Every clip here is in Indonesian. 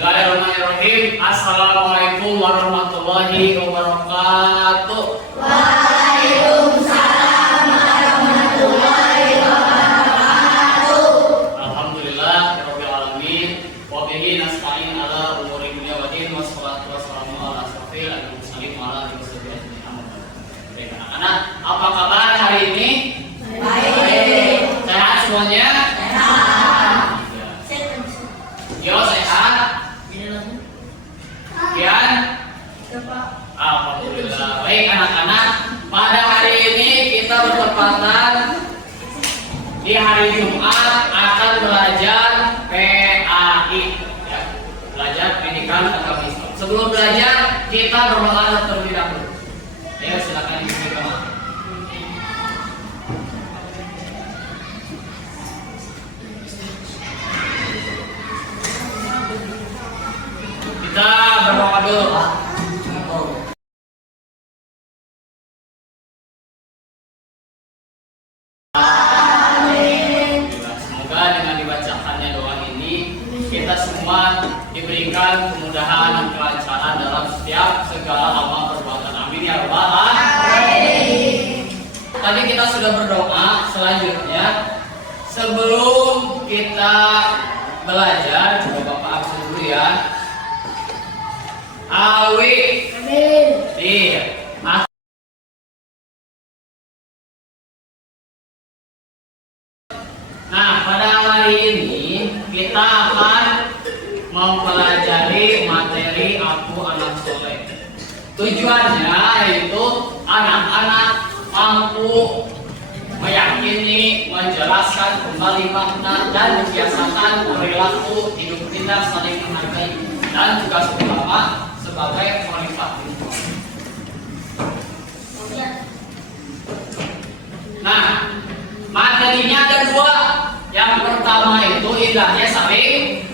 Bismillahirrahmanirrahim. Assalamualaikum warahmatullahi wabarakatuh. Waalaikumsalam warahmatullahi wabarakatuh. Alhamdulillah rabbil alamin wa bihi nasta'in ala umuri dunya wa din wassalatu wassalamu ala asrofil mursalin wa ala alihi wasallam. Baik anak-anak, apa kabar hari ini? Baik. Sehat semuanya? Sehat. Yo sehat. Kian? Alhamdulillah. Baik anak-anak, pada hari ini kita bertepatan di hari Jumat akan belajar PAI, ya, belajar pendidikan agama Islam. Sebelum belajar kita berdoa terlebih dahulu. Ya silakan ibu Mama. Kita berdoa dulu. Semoga dengan dibacakannya doa ini kita semua diberikan kemudahan dan kelancaran dalam setiap segala amal perbuatan. Amin ya rabbal alamin. Tadi kita sudah berdoa. Selanjutnya sebelum kita belajar, coba Bapak absen dulu ya. Awi. Iya. Nah, pada hari ini kita akan mempelajari materi Aku Anak Soleh. Tujuannya yaitu anak-anak mampu meyakini, menjelaskan kembali makna dan kebiasaan perilaku hidup kita saling menghargai dan juga sebagai khalifah. Nah, materinya ada dua. Yang pertama itu indahnya saling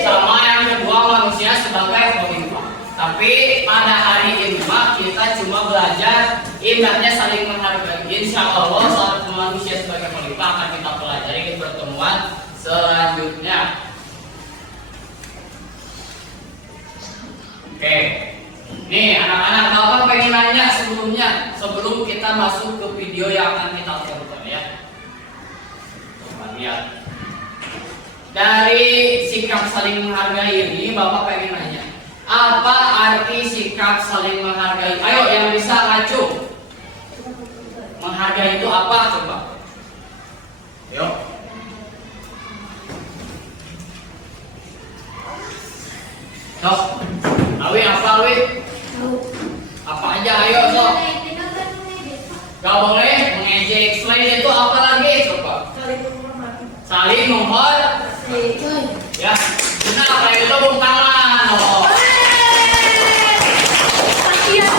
sama, yang kedua manusia sebagai khalifah. Tapi pada hari ini kita cuma belajar indahnya saling menghargai. Insya Allah soal manusia sebagai khalifah akan kita pelajari di pertemuan selanjutnya. Oke, nih anak-anak, Bapak pengen nanya sebelumnya, sebelum kita masuk ke video yang akan kita tonton ya. Coba lihat. Dari sikap saling menghargai ini, Bapak pengen nanya, apa arti sikap saling menghargai? Ayo yang bisa ngacu. Menghargai itu apa coba? Yuk. Sok. Awi apa Awi? Apa aja ayo sok. Gak boleh mengejek. Selain itu apa lagi coba? Saling menghormati. Ya, benar apa itu tepuk tangan. Oh.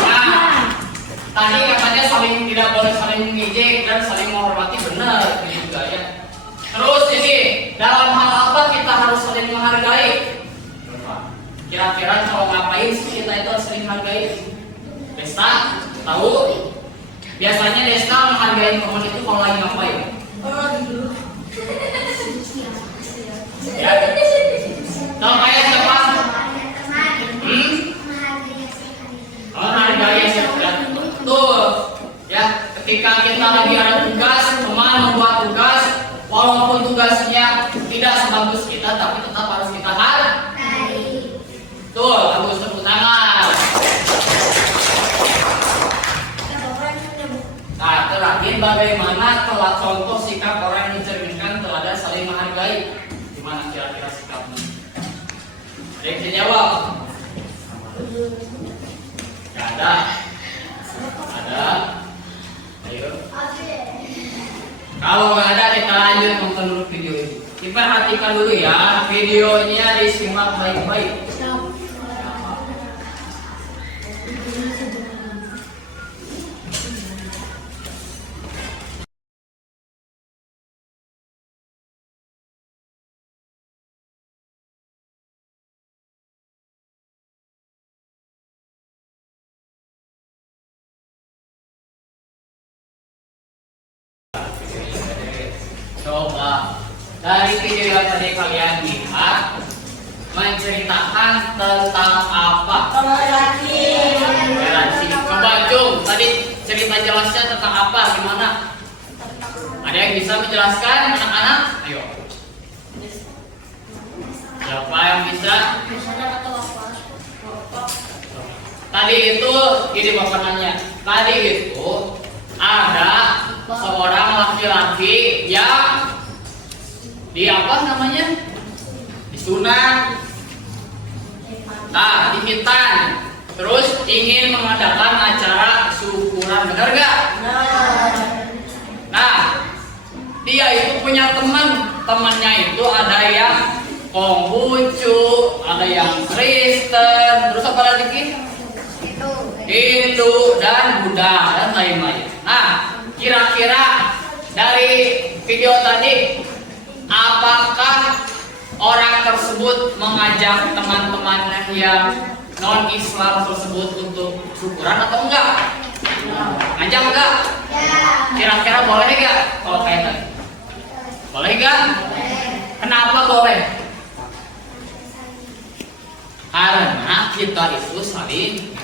Nah, tadi katanya tidak boleh saling mengejek dan saling menghormati, benar ini juga ya. Terus ini dalam hal apa kita harus saling menghargai? Kira-kira kalau ngapain sih kita itu sering hargai? Desta, tahu? Biasanya Desta menghargai teman itu kalau lagi ngapain? Ya. Tahu kayak siapa? Menghargai siapa? Betul. Ya, ketika kita lagi ada tugas, teman membuat tugas, walaupun tugasnya tidak sebagus kita, tapi tetap harus kita hargai. Betul, bagus, tepuk tangan. Nah, terakhir bagaimana contoh sikap orang yang mencerminkan teladan saling menghargai? Gimana kira-kira sikapnya? Ada yang bisa jawab? Gak ada? Ada? Ayo. Kalau nggak ada, kita lanjut nonton dulu video ini. Diperhatikan dulu ya, videonya disimak baik-baik. Coba dari video yang tadi kalian lihat, menceritakan tentang apa? Toleransi. Toleransi. Coba Cung, tadi cerita jelasnya tentang apa? Gimana? Ada yang bisa menjelaskan anak-anak? Ayo. Siapa yang bisa? Tadi itu, gini Bapak nanya. Tadi itu ada seorang laki-laki yang di apa namanya? Disunat. Nah, dihitan. Terus ingin mengadakan acara syukuran, benar gak? Nah, dia itu punya temannya itu ada yang Konghucu, ada yang Kristen, terus apa lagi? Hindu dan Buddha dan lain-lain. Nah, kira-kira dari video tadi, apakah orang tersebut mengajak teman-temannya yang non-Islam tersebut untuk syukuran atau enggak? Ngajak enggak? Kira-kira boleh enggak kalau kayak tadi? Boleh enggak? Kenapa boleh? Karena kita itu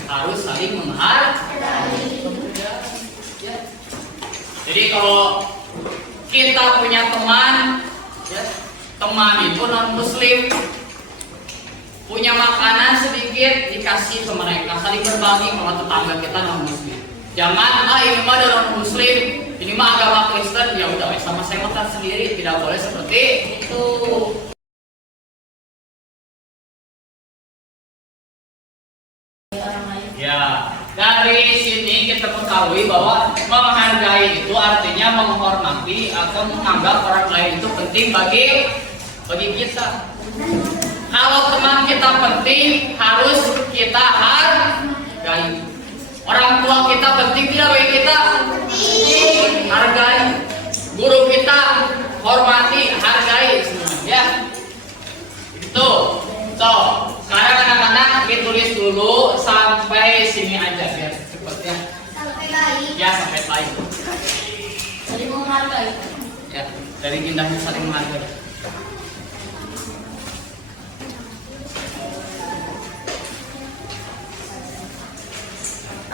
harus saling menghargai. Jadi kalau kita punya teman, teman itu non muslim, punya makanan sedikit dikasih ke mereka, saling berbagi kalau tetangga kita non muslim. Jangan ini mah non muslim, ini mah agama Kristen, ya udah sama saya makan sendiri, tidak boleh seperti itu. Ya, dari sini kita mengetahui bahwa menghargai itu artinya menghormati atau menganggap orang lain itu penting bagi kita. Kalau teman kita penting, harus kita hargai. Orang tua kita penting tidak bagi kita? Hargai. Guru kita hormati, hargai semuanya. Ya. Itu. So, sekarang anak-anak ditulis dulu sampai sini aja biar cepet ya. Sampai baik. Ya, sampai baik. Saling menghargai. Ya, dari indahnya saling menghargai.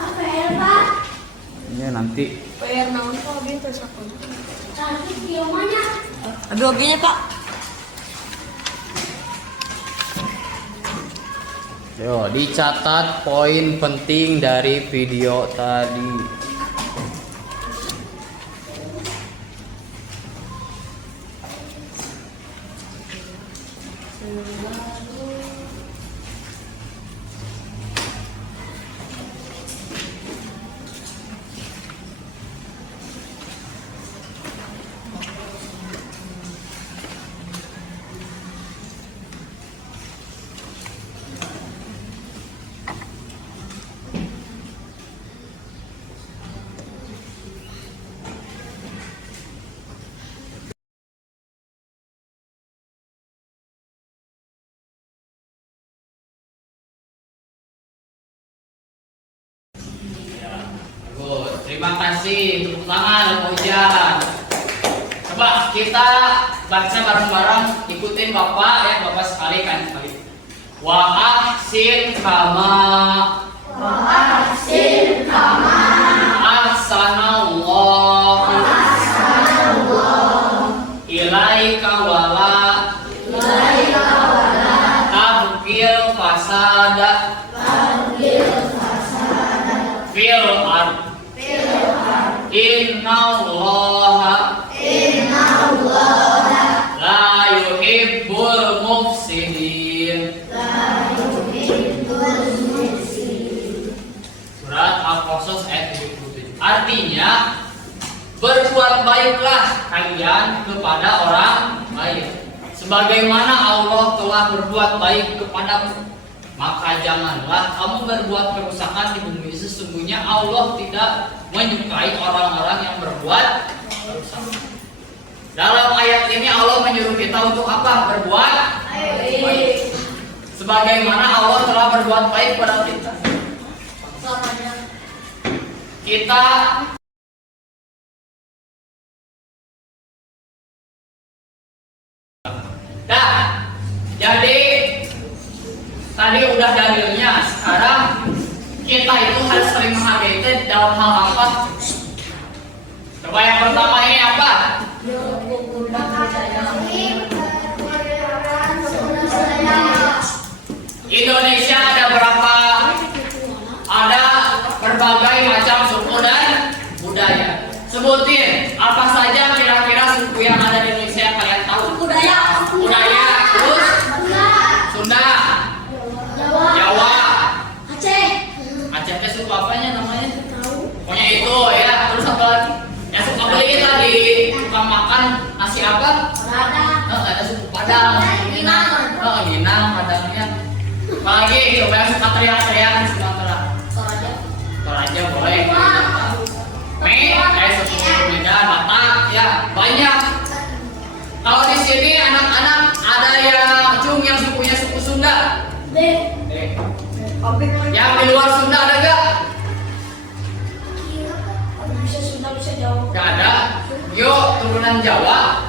Apa ya, Pak? Ini nanti. PR naon kok gitu sakon. Cantik videonya. Aduh, gini, Pak. Yo, dicatat poin penting dari video tadi. Terima kasih, tepuk tangan, pujian. Coba kita baca bareng-bareng, ikutin Bapak ya, Bapak sekali kan sekali. Wa ahsin kama ahsanallahu ilaika wala tabqil fasada fil ard. Innallaha la yuhibbul mufsidin. Surat Al-Qasas ayat 77. Artinya, berbuat baiklah kalian kepada orang lain sebagaimana Allah telah berbuat baik kepadamu. Maka janganlah kamu berbuat kerusakan di bumi. Sesungguhnya Allah tidak menyukai orang-orang yang berbuat kerusakan. Dalam ayat ini Allah menyuruh kita untuk apa? Berbuat baik. Sebagaimana Allah telah berbuat baik pada kita. Kita jadi tadi udah dalilnya. Sekarang kita itu harus saling menghargai itu dalam hal apa? Coba yang pertama ini apa? Indonesia ada berapa? Ada berbagai macam suku dan budaya. Sebutin apa saja kira-kira suku yang ada di Indonesia yang kalian tahu? Budaya, terus Sunda, Jawa, Aceh itu suku apanya namanya? Pokoknya itu ya. Terus apa lagi? Yang suka beli kita di tukang makan nasi apa? Ada suku Padang, Minang, Padangnya. Apalagi coba yang suka teriak-teriak di Sumatera. Toraja boleh. Suku Medan, Batak, ya banyak. Kalau di sini anak-anak ada yang sukunya suku Sunda. Yang di luar Sunda ada gak? Gak ada. Yuk turunan Jawa.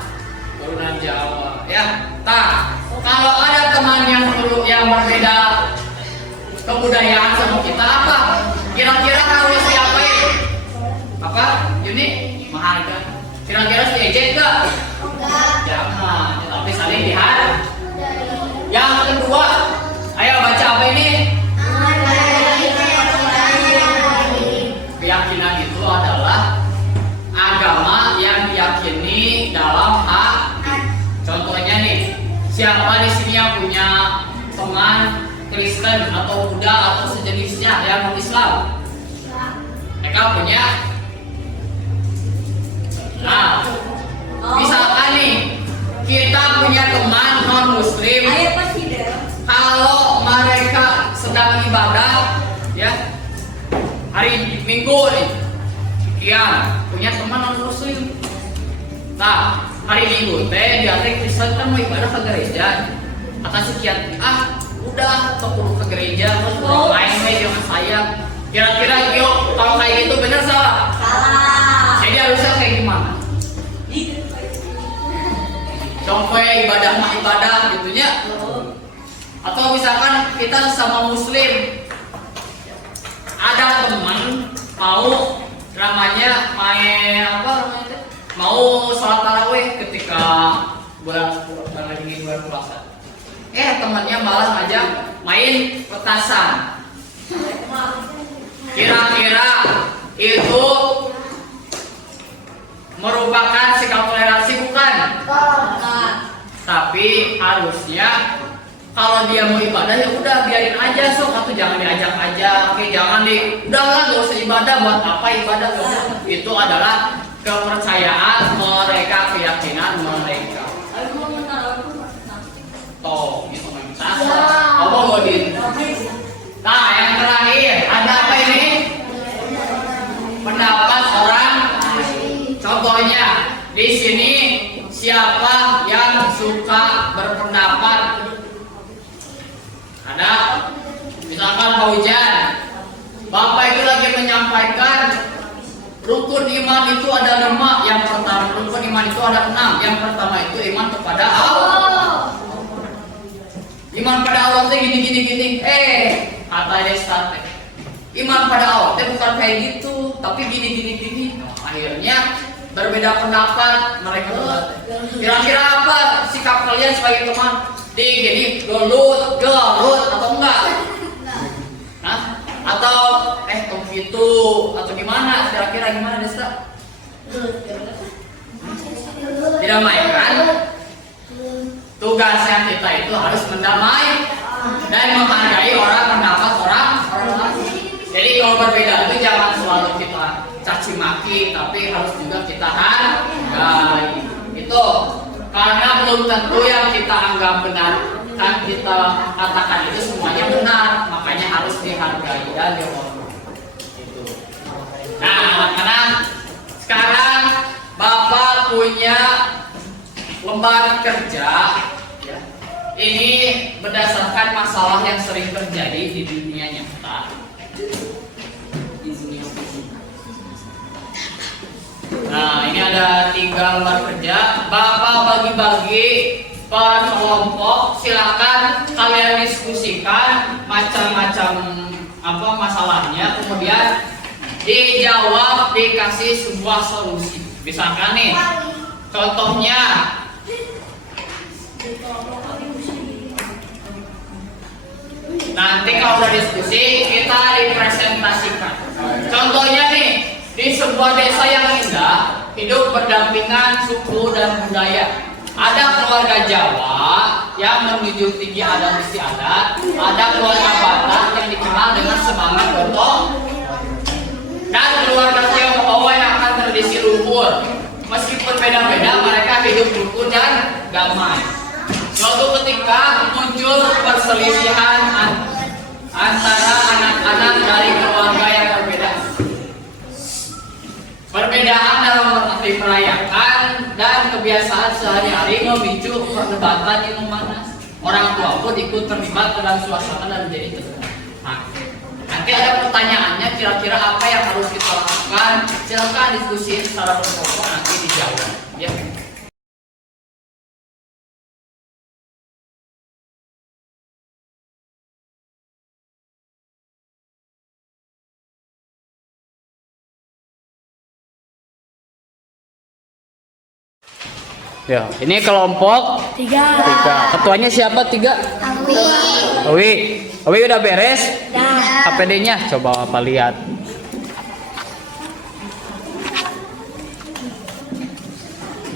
Ya. Kalau ada teman yang berbeda kebudayaan sama kita apa? Kira-kira harus diapain? Apa? Yuni menghargai. Kira-kira diejek gak? Jangan, tapi saling dihargai. Yang kedua, ayo baca apa ini? Keyakinan itu adalah agama yang diyakini dalam hak. Contohnya nih, siapa di sini yang punya teman Kristen atau Buddha atau sejenisnya yang non-Islam? Mereka punya. Nah, misalkan nih kita punya teman non-Muslim, kalau mereka sedang ibadah, ya hari Minggu nih, sekian punya teman non-Muslim. Nah, hari Minggu dia Kristen kan mau ibadah ke gereja, kata sekian, udah perlu ke gereja terus main dengan saya. Kira-kira yuk kalau kayak gitu bener salah? Jadi harusnya kayak gimana? Contohnya ibadah mah ibadah gitunya. Atau misalkan kita sesama Muslim, ada teman mau namanya mau sholat tarawih ketika bulan puasa. Temannya malah ngajak main petasan. Kira-kira itu merupakan sikap toleransi bukan? Tapi harusnya kalau dia mau ibadah ya udah biarin aja atau jangan diajak aja. Oke, jangan udahlah gak usah ibadah, buat apa ibadah? Itu adalah kepercayaan mereka, keyakinan mereka. Gitu Godin. Nah, yang terakhir ada apa ini? Pendapat orang. Contohnya di sini siapa yang suka berpendapat? Ada, misalkan Pak Hujan, Bapak itu lagi menyampaikan rukun iman itu ada 5. Yang pertama, rukun iman itu ada 6. Yang pertama itu iman kepada Allah. Iman pada Allah itu gini. Kata Desta, iman pada Allah itu bukan kayak gitu, tapi gini. Akhirnya berbeda pendapat mereka. Kira-kira apa sikap kalian sebagai teman? Gini, gelut atau enggak? Atau gitu atau gimana? Kira-kira gimana Desta? Tidak main kan? Tugasnya kita itu harus mendamai dan menghargai pendapat orang lain. Jadi kalau berbeda itu jangan selalu kita caci maki, tapi harus juga kita hargai. Itu karena belum tentu yang kita anggap benar kan kita katakan itu semuanya benar, makanya harus dihargai dan dihormati. Itu. Nah, anak-anak, sekarang Bapak punya lembar kerja. Ini berdasarkan masalah yang sering terjadi di dunia nyata. Nah, ini ada 3 lembar kerja. Bapak bagi-bagi per kelompok, silakan kalian diskusikan macam-macam apa masalahnya, kemudian dijawab, dikasih sebuah solusi. Misalkan nih, contohnya nanti kalau udah diskusi kita dipresentasikan. Contohnya nih, di sebuah desa yang indah hidup berdampingan suku dan budaya. Ada keluarga Jawa yang menjunjung tinggi adat istiadat, ada keluarga Batak yang dikenal dengan semangat gotong, dan keluarga Tionghoa yang akan tradisi luhur. Meskipun beda-beda, mereka hidup rukun dan damai. Suatu ketika muncul perselisihan antara anak-anak dari keluarga yang berbeda. Perbedaan dalam arti merayakan dan kebiasaan sehari-hari memicu perdebatan yang memanas. Orang tua pun ikut terlibat dalam suasana dan menjadi tegang. Nah, nanti ada pertanyaannya, kira-kira apa yang harus kita lakukan? Silakan diskusi secara berkelompok, nanti dijawab. Ya. Ya, ini kelompok 3. Ketuanya siapa 3? Awi udah beres? APD-nya coba apa lihat.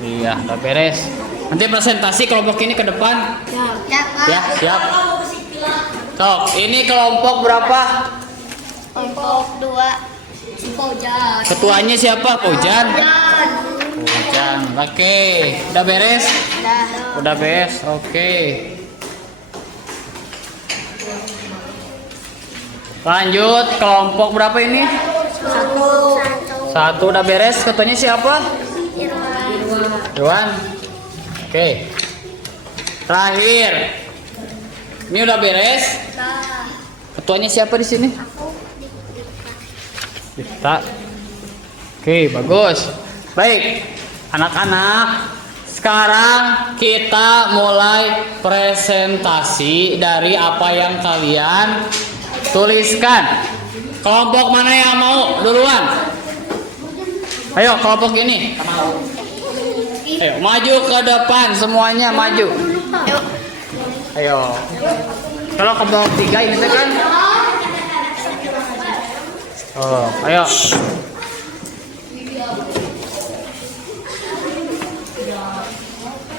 Iya, udah beres. Nanti presentasi kelompok ini ke depan. Ya, siap. Sok, ini kelompok berapa? Kelompok 2. Pojan. Ketuanya siapa? Pojan. Oke, udah beres? Udah beres, oke. Lanjut, kelompok berapa ini? 1 udah beres, ketuanya siapa? Irwan. Oke. Terakhir. Ini udah beres? Ketuanya siapa di sini? Dita. Oke, bagus. Baik, anak-anak, sekarang kita mulai presentasi dari apa yang kalian tuliskan. Kelompok mana yang mau duluan? Ayo, kelompok ini. Ayo, maju ke depan, semuanya maju. Ayo. Kalau kelompok 3 ini kan? Oh, ayo.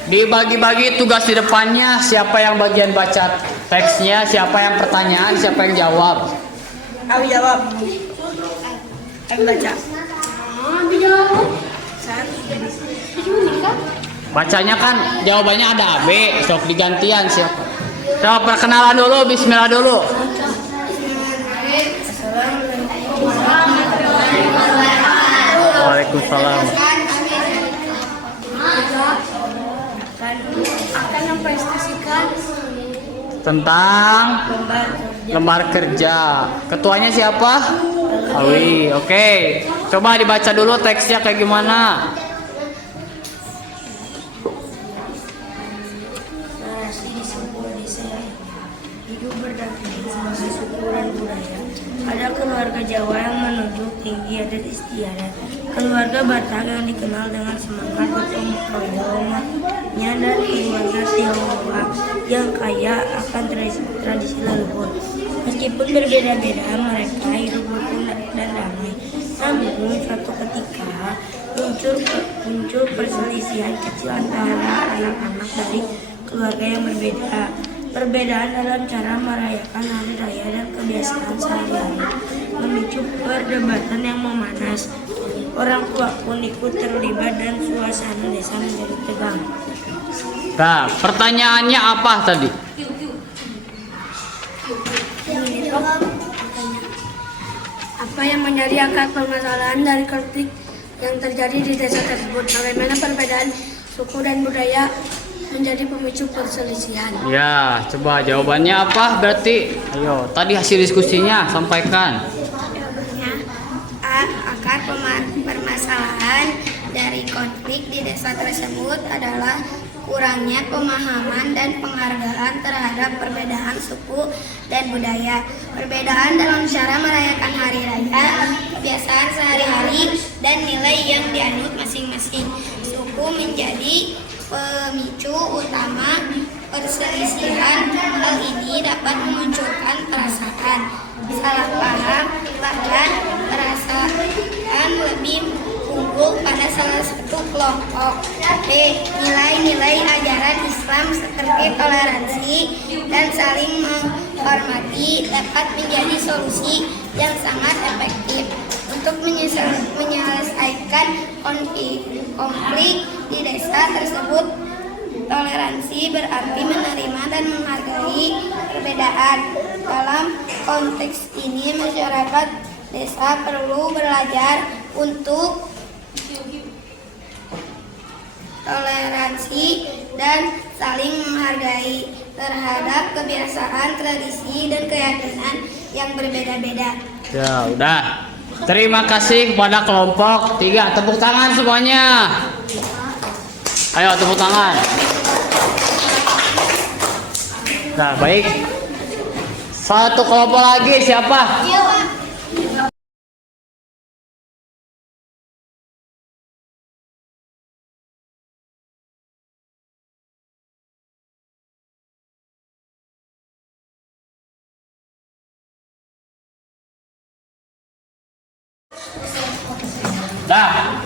Dibagi-bagi tugas di depannya, siapa yang bagian baca teksnya, siapa yang pertanyaan, siapa yang jawab. Abi jawab. Abi baca. Abi jawab. Bacanya kan jawabannya ada A, B, sok digantian siapa. Coba perkenalan dulu, bismillah dulu. Waalaikumsalam. Akan mempresentasikan Tentang lembar kerja. Ketuanya siapa? Awi. Oke. Coba dibaca dulu teksnya kayak gimana. narasi di sebuah desa hidup berdampingan sebagai suku dan budaya. Ada keluarga Jawa yang menunjuk tinggi adat istiadat, keluarga Batak yang dikenal dengan semangat gotong royongnya, dan keluarga Tionghoa yang kaya akan tradisi leluhur. Meskipun berbeda-beda, mereka hidup rukun dan damai. Namun suatu ketika muncul perselisihan kecil antara anak-anak dari keluarga yang berbeda. Perbedaan dalam cara merayakan hari raya dan kebiasaan sehari-hari memicu perdebatan yang memanas. Orang tua pun ikut terlibat dan suasana desa menjadi tegang. Nah, pertanyaannya apa tadi? Apa yang menjadi akar permasalahan dari konflik yang terjadi di desa tersebut? Bagaimana perbedaan suku dan budaya menjadi pemicu perselisihan? Ya, coba jawabannya apa berarti? Ayo, tadi hasil diskusinya sampaikan. Jawabannya A. Akar permasalahan dari konflik di desa tersebut adalah kurangnya pemahaman dan penghargaan terhadap perbedaan suku dan budaya, perbedaan dalam cara merayakan hari raya, kebiasaan sehari-hari, dan nilai yang dianut masing-masing suku menjadi pemicu utama perselisihan. Hal ini dapat memunculkan perasaan salah paham, bahkan perasaan lebih unggul pada salah satu kelompok. B. Nilai-nilai ajaran Islam seperti toleransi dan saling menghormati dapat menjadi solusi yang sangat efektif untuk menyelesaikan konflik di desa tersebut. Toleransi berarti menerima dan menghargai perbedaan. Dalam konteks ini, masyarakat desa perlu belajar untuk toleransi dan saling menghargai terhadap kebiasaan, tradisi, dan keyakinan yang berbeda-beda. Ya, udah. Terima kasih kepada kelompok 3. Tepuk tangan semuanya. Ayo tepuk tangan. Nah, baik. Satu kelompok lagi siapa? Nah,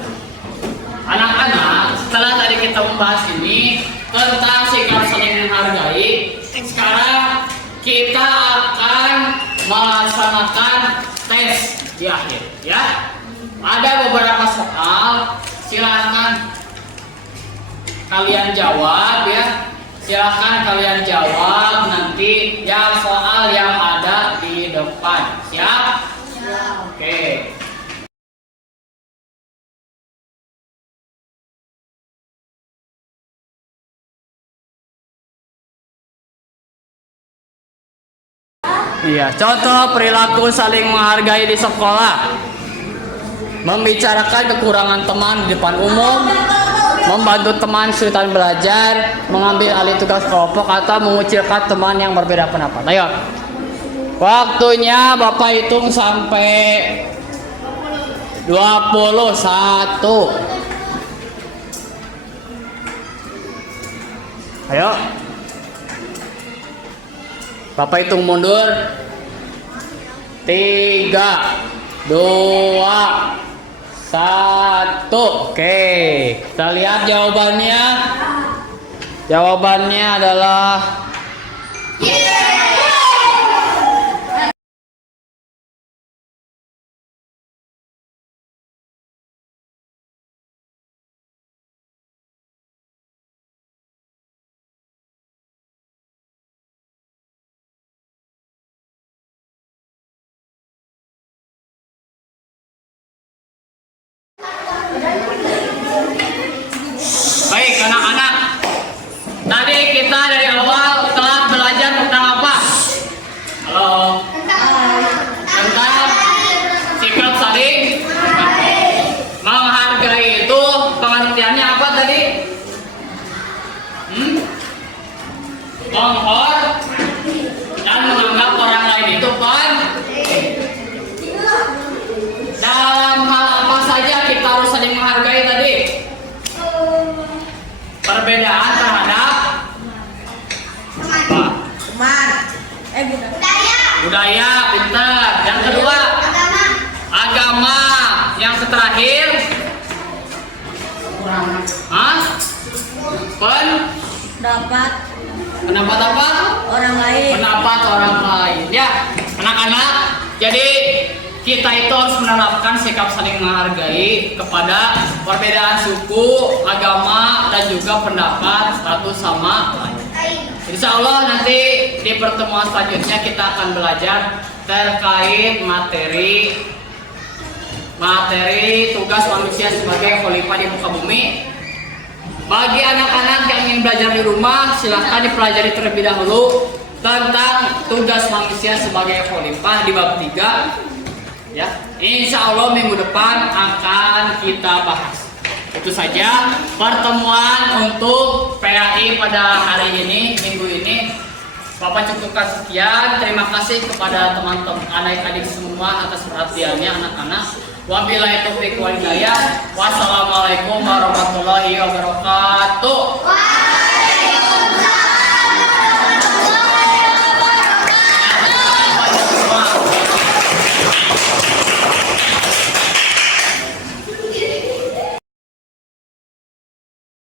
anak-anak, setelah tadi kita membahas ini tentang sikap saling menghargai, sekarang kita akan melaksanakan tes di akhir, ya. Ada beberapa soal, silakan kalian jawab, ya. Silakan kalian jawab nanti yang soal yang ada di depan. Siap? Oke. Iya, contoh perilaku saling menghargai di sekolah. Membicarakan kekurangan teman di depan umum, membantu teman kesulitan belajar, mengambil alih tugas kelompok, atau mengucilkan teman yang berbeda pendapat. Ayo. Waktunya Bapak hitung sampai 21. Ayo. Bapak hitung mundur. 3, 2, 1. Oke, kita lihat jawabannya. Jawabannya adalah baik anak-anak. Tadi kita dari awal telah belajar tentang apa? Halo. Tentang sikap saling menghargai. Itu pengertiannya apa tadi? Menghormati dan menganggap orang lain itu dalam hal apa saja kita harus saling menghargai tadi? Perbedaan terhadap budaya, pintar. Yang kedua, agama. Yang terakhir, pendapat apa? Orang lain. Pendapat orang lain. Ya, anak-anak. Jadi kita itu harus menerapkan sikap saling menghargai kepada perbedaan suku, agama, dan juga pendapat satu sama lain. Insya Allah nanti di pertemuan selanjutnya kita akan belajar terkait materi tugas manusia sebagai khalifah di muka bumi. Bagi anak-anak yang ingin belajar di rumah, silahkan dipelajari terlebih dahulu tentang tugas manusia sebagai khalifah di bab 3. Ya, insya Allah minggu depan akan kita bahas. Itu saja pertemuan untuk PAI pada hari ini, minggu ini. Bapak cukupkan sekian. Terima kasih kepada teman-teman adik-adik semua atas perhatiannya anak-anak. Wabillahi taufiq wal hidayah. Wassalamualaikum warahmatullahi wabarakatuh.